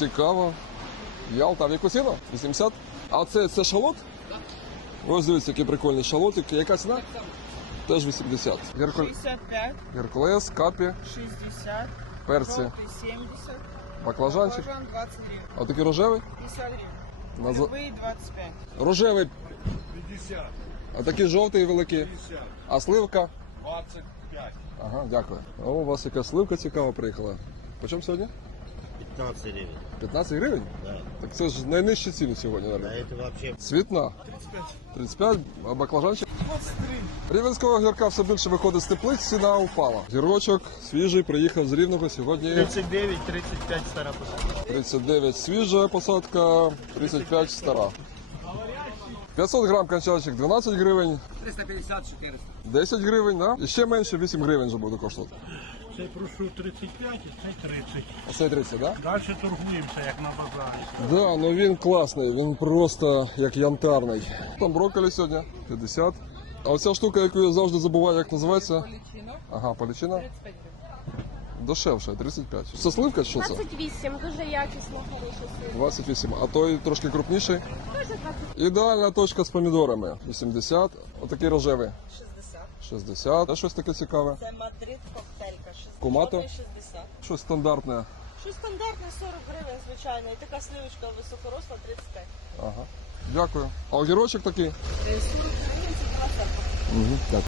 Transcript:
Цікаво. Ялта, в яку ціну? 80? А це, це шалот? Ось дивіться, який прикольний шалотик. Яка ціна? Теж 80. Геркуль... 65, Геркулес, капі, 60, перці, желтый 70, баклажанчик. баклажан 20 гривен, А такий рожевий? 50 гривен, Назва- любые 25. Рожевий. А такий жовтий великий. А сливка? 25. Ага, дякую. О, у вас яка сливка цікава приїхала. По чому сьогодні? 15 гривен. 15 гривень? Да. Так це ж найнижчі ціни сьогодні, Да наверное. это вообще Цвітна. 35, а баклажанчик? 23. Рівенського гірка все більше виходить з теплиць, ціна упала. Гірочок свіжий, приїхав з Рівного сьогодні 39, 35 стара посадка. 39 свіжа посадка, 35 стара. 500 грам кончалочок 12 гривень, 350-400. 10 гривень, да? І ще менше 8 гривень вже буде коштувати. Цей прошу 35 і цей 30. Оце 30, да? Далі торгуємося, як на базарі. Да, ну він класний, він просто як янтарний. Там брокколі сьогодні 50. А оця штука, яку я завжди забуваю, як називається? Ага, полічина. Дешевше, 35. Це сливка чи що це? 28, дуже якісно, хороша світ. 28. А той трошки крупніший. Дуже 20. Ідеальна точка з помідорами. 80. Отакий рожевий. 60. 60. А щось таке цікаве. Це Мадрид коктейлька, 60. Кумато? 60. Щось стандартне. Що стандартне 40 гривень, звичайно, і така сливочка високоросла 35. Ага. Дякую. А огірочок такий? 40 гривень це 20. Угу. Дякую.